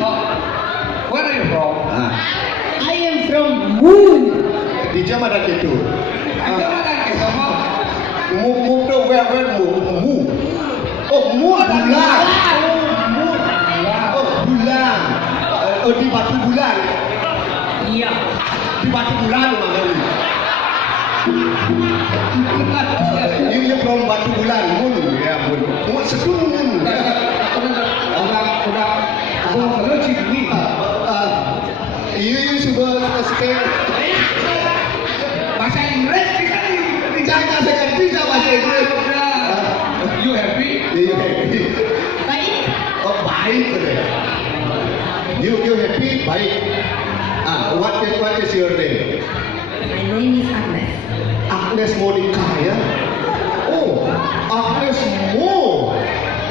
Sulawesi. Where are you from? Ah, I am from Moon. di Jawa ada gitu. Ito na lang kayo mo. Mu tuh where mu. Oh mu bulan. Oh bulan. Oh di batu bulan. Iya. Di batu bulan mana ni? You from batu bulan mun ya mun. Mu sedung mun. Udah, aku kalau sini. You sudah stay. Bahasa Inggris kan Jangan saya bisa bahasa Inggris. You happy? You happy? Baik. Oh baik betul. You happy? Baik. What is your name? My name is Agnes. Agnes Monica ya. Oh, Agnes Mo.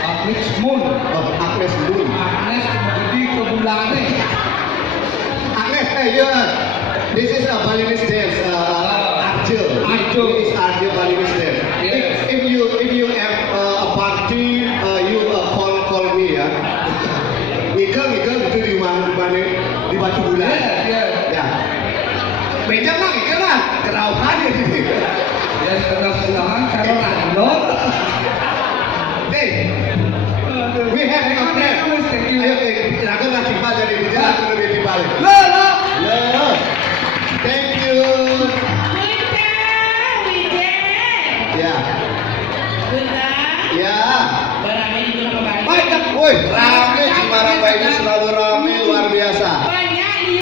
Agnes Moon. Oh, Agnes Moon. Agnes jadi kebulangan Agnes, this is a Balinese dance. Arjo. This is Arjo Balinese dance. Yes. If you have a party, you call me ya. Ngigel itu di mana di Batu Bulan. Yeah. Ya. Meja mang